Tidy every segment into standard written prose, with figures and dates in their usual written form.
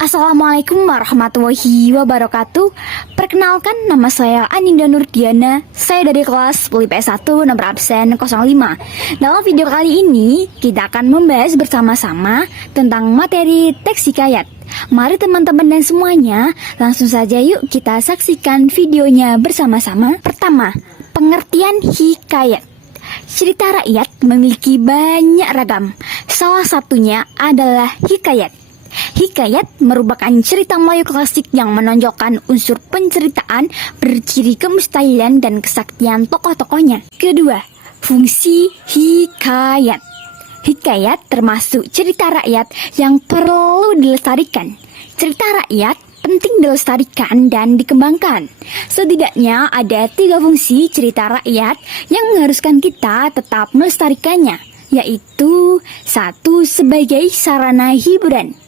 Assalamualaikum warahmatullahi wabarakatuh. Perkenalkan, nama saya Aninda Nurdiana. Saya dari kelas 10 IPS 1 nomor absen 05. Dalam video kali ini kita akan membahas bersama-sama tentang materi teks hikayat. Mari teman-teman dan semuanya, langsung saja yuk kita saksikan videonya bersama-sama. Pertama, pengertian hikayat. Cerita rakyat memiliki banyak ragam. Salah satunya adalah hikayat. Hikayat merupakan cerita Melayu klasik yang menonjolkan unsur penceritaan berciri kemustahilan dan kesaktian tokoh-tokohnya. Kedua, fungsi hikayat. Hikayat termasuk cerita rakyat yang perlu dilestarikan. Cerita rakyat penting dilestarikan dan dikembangkan. Setidaknya ada 3 fungsi cerita rakyat yang mengharuskan kita tetap melestarikannya, yaitu 1. Sebagai sarana hiburan.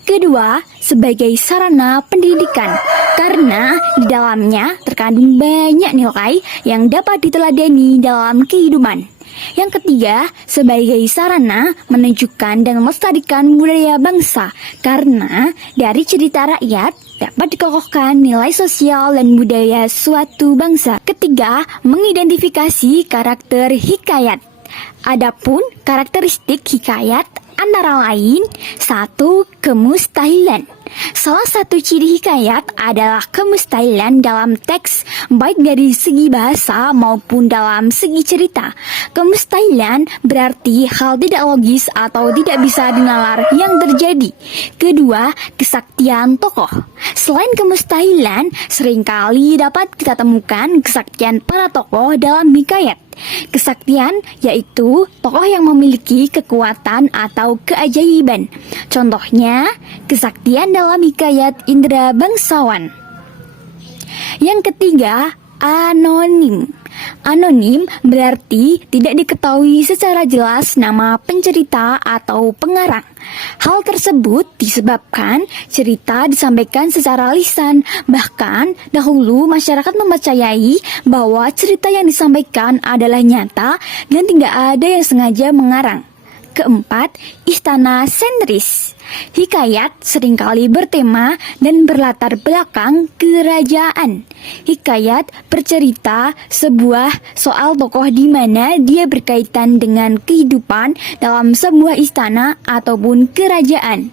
Kedua, sebagai sarana pendidikan, karena di dalamnya terkandung banyak nilai yang dapat diteladani dalam kehidupan. Yang ketiga, sebagai sarana menunjukkan dan melestarikan budaya bangsa, karena dari cerita rakyat dapat dikokohkan nilai sosial dan budaya suatu bangsa. Ketiga, mengidentifikasi karakter hikayat. Adapun karakteristik hikayat antara lain 1. Kemustahilan. Salah satu ciri hikayat adalah kemustahilan dalam teks, baik dari segi bahasa maupun dalam segi cerita. Kemustahilan berarti hal tidak logis atau tidak bisa dinalar yang terjadi. Kedua, kesaktian tokoh. Selain kemustahilan, seringkali dapat kita temukan kesaktian para tokoh dalam hikayat. Kesaktian yaitu tokoh yang memiliki kekuatan atau keajaiban. Contohnya, kesaktian dalam hikayat Indra Bangsawan. Yang ketiga, anonim. Anonim berarti tidak diketahui secara jelas nama pencerita atau pengarang. Hal tersebut disebabkan cerita disampaikan secara lisan. Bahkan dahulu masyarakat mempercayai bahwa cerita yang disampaikan adalah nyata dan tidak ada yang sengaja mengarang. Keempat, istana sentris. Hikayat seringkali bertema dan berlatar belakang kerajaan. Hikayat bercerita sebuah soal tokoh di mana dia berkaitan dengan kehidupan dalam sebuah istana ataupun kerajaan.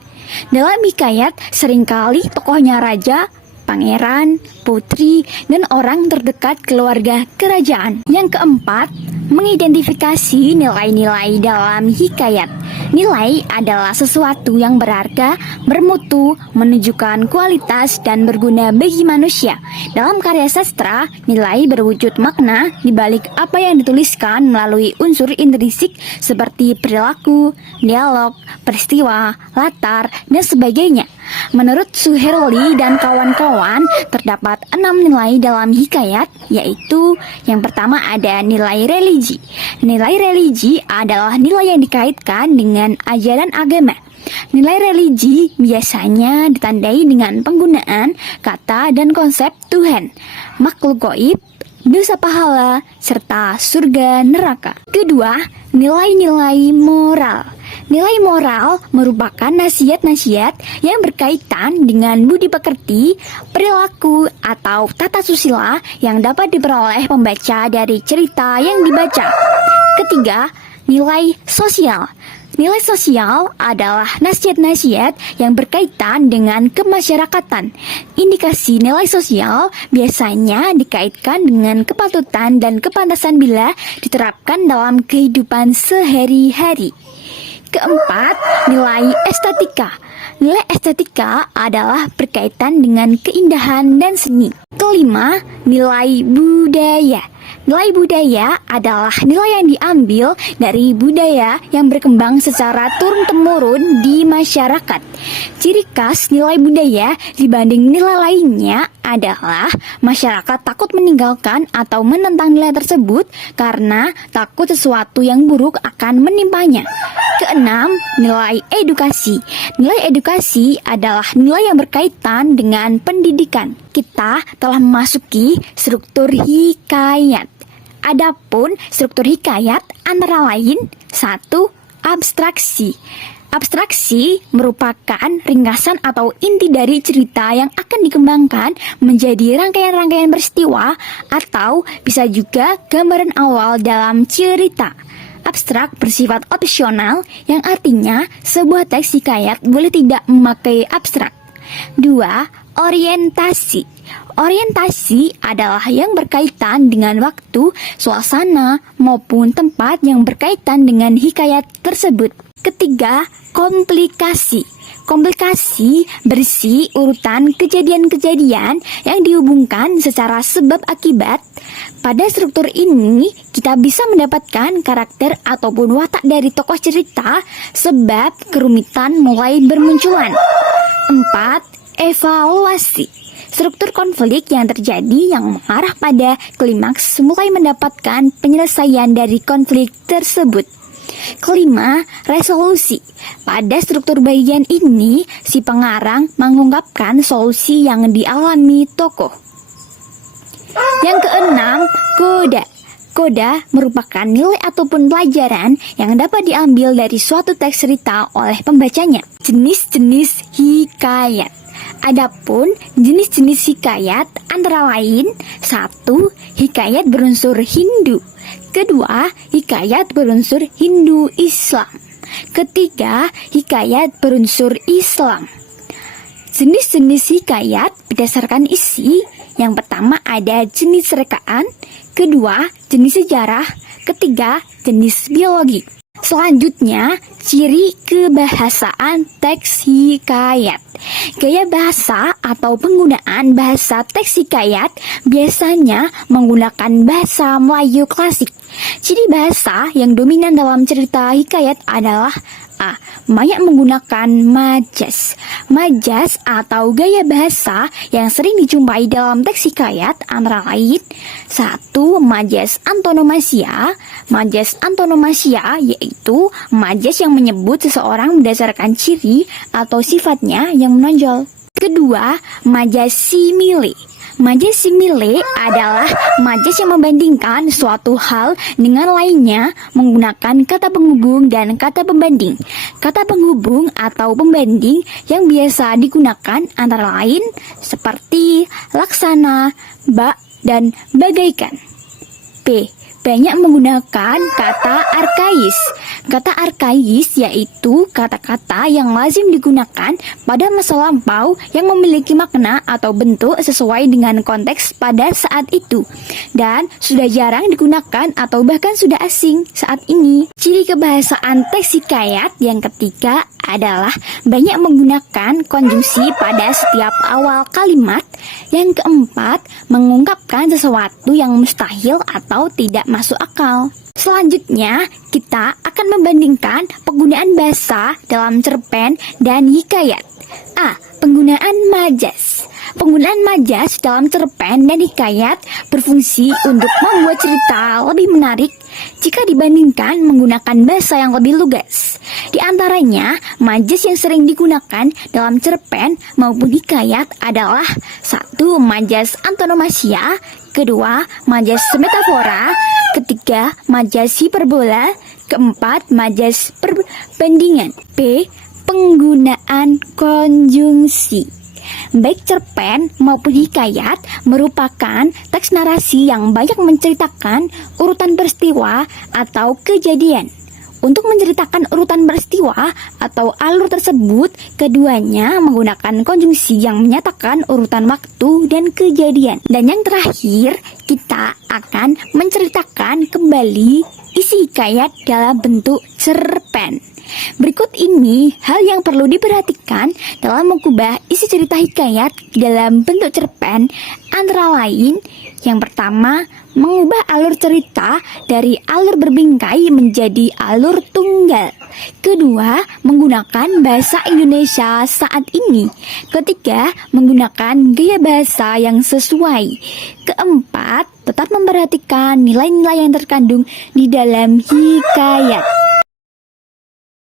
Dalam hikayat seringkali tokohnya raja, pangeran, putri, dan orang terdekat keluarga kerajaan. Yang keempat, mengidentifikasi nilai-nilai dalam hikayat. Nilai adalah sesuatu yang berharga, bermutu, menunjukkan kualitas dan berguna bagi manusia. Dalam karya sastra, nilai berwujud makna di balik apa yang dituliskan melalui unsur intrinsik seperti perilaku, dialog, peristiwa, latar, dan sebagainya. Menurut Suherli dan kawan-kawan, terdapat 6 nilai dalam hikayat, yaitu yang pertama ada nilai religi. Nilai religi adalah nilai yang dikaitkan dengan ajaran agama. Nilai religi biasanya ditandai dengan penggunaan kata dan konsep Tuhan, makhluk gaib, dosa pahala, serta surga neraka. Kedua, nilai-nilai moral. Nilai moral merupakan nasihat-nasihat yang berkaitan dengan budi pekerti, perilaku, atau tata susila yang dapat diperoleh pembaca dari cerita yang dibaca. Ketiga, nilai sosial. Nilai sosial adalah nasihat-nasihat yang berkaitan dengan kemasyarakatan. Indikasi nilai sosial biasanya dikaitkan dengan kepatutan dan kepantasan bila diterapkan dalam kehidupan sehari-hari. Keempat, nilai estetika. Nilai estetika adalah berkaitan dengan keindahan dan seni. Kelima, nilai budaya. Nilai budaya adalah nilai yang diambil dari budaya yang berkembang secara turun-temurun di masyarakat. Ciri khas nilai budaya dibanding nilai lainnya adalah masyarakat takut meninggalkan atau menentang nilai tersebut karena takut sesuatu yang buruk akan menimpanya. Keenam, nilai edukasi. Nilai edukasi adalah nilai yang berkaitan dengan pendidikan. Kita telah memasuki struktur hikayat. Adapun struktur hikayat antara lain 1. Abstraksi. Abstraksi merupakan ringkasan atau inti dari cerita yang akan dikembangkan menjadi rangkaian-rangkaian peristiwa atau bisa juga gambaran awal dalam cerita. Abstrak bersifat opsional yang artinya sebuah teks hikayat boleh tidak memakai abstrak. 2. Orientasi. Orientasi adalah yang berkaitan dengan waktu, suasana, maupun tempat yang berkaitan dengan hikayat tersebut. Ketiga, komplikasi. Komplikasi berisi urutan kejadian-kejadian yang dihubungkan secara sebab akibat. Pada struktur ini, kita bisa mendapatkan karakter ataupun watak dari tokoh cerita sebab kerumitan mulai bermunculan. 4. Evaluasi. Struktur konflik yang terjadi yang mengarah pada klimaks mulai mendapatkan penyelesaian dari konflik tersebut. Kelima, resolusi. Pada struktur bagian ini, si pengarang mengungkapkan solusi yang dialami tokoh. Yang keenam, koda. Koda merupakan nilai ataupun pelajaran yang dapat diambil dari suatu teks cerita oleh pembacanya. Jenis-jenis hikayat. Adapun jenis-jenis hikayat antara lain: 1. Hikayat berunsur Hindu. Kedua, hikayat berunsur Hindu-Islam. Ketiga, hikayat berunsur Islam. Jenis-jenis hikayat berdasarkan isi. Yang pertama ada jenis rekaan, kedua jenis sejarah, ketiga jenis biologi. Selanjutnya, ciri kebahasaan teks hikayat. Gaya bahasa atau penggunaan bahasa teks hikayat biasanya menggunakan bahasa Melayu klasik. Ciri bahasa yang dominan dalam cerita hikayat adalah A. Banyak menggunakan majas. Majas atau gaya bahasa yang sering dijumpai dalam teks hikayat antara lain: 1. Majas antonomasia. Majas antonomasia yaitu majas yang menyebut seseorang berdasarkan ciri atau sifatnya yang menonjol. Kedua, majas simile. Majas simile adalah majas yang membandingkan suatu hal dengan lainnya menggunakan kata penghubung dan kata pembanding. Kata penghubung atau pembanding yang biasa digunakan antara lain seperti laksana, bak, dan bagaikan. B. Banyak menggunakan kata arkais. Kata arkais yaitu kata-kata yang lazim digunakan pada masa lampau yang memiliki makna atau bentuk sesuai dengan konteks pada saat itu dan sudah jarang digunakan atau bahkan sudah asing saat ini. Ciri kebahasaan teks hikayat yang ketiga adalah banyak menggunakan konjungsi pada setiap awal kalimat. Yang keempat, mengungkapkan sesuatu yang mustahil atau tidak masuk akal. Selanjutnya, kita akan membandingkan penggunaan bahasa dalam cerpen dan hikayat. A. Penggunaan majas. Penggunaan majas dalam cerpen dan hikayat berfungsi untuk membuat cerita lebih menarik jika dibandingkan menggunakan bahasa yang lebih lugas. Di antaranya, majas yang sering digunakan dalam cerpen maupun hikayat adalah 1. Majas antonomasia, kedua, majas metafora, ketiga, majas hiperbola, keempat, majas perbandingan. B. Penggunaan konjungsi. Baik cerpen maupun hikayat merupakan teks narasi yang banyak menceritakan urutan peristiwa atau kejadian. Untuk menceritakan urutan peristiwa atau alur tersebut, keduanya menggunakan konjungsi yang menyatakan urutan waktu dan kejadian. Dan yang terakhir, kita akan menceritakan kembali isi hikayat dalam bentuk cerpen. Berikut ini hal yang perlu diperhatikan dalam mengubah isi cerita hikayat dalam bentuk cerpen, antara lain: yang pertama, mengubah alur cerita dari alur berbingkai menjadi alur tunggal. Kedua, menggunakan bahasa Indonesia saat ini. Ketiga, menggunakan gaya bahasa yang sesuai. Keempat, tetap memperhatikan nilai-nilai yang terkandung di dalam hikayat.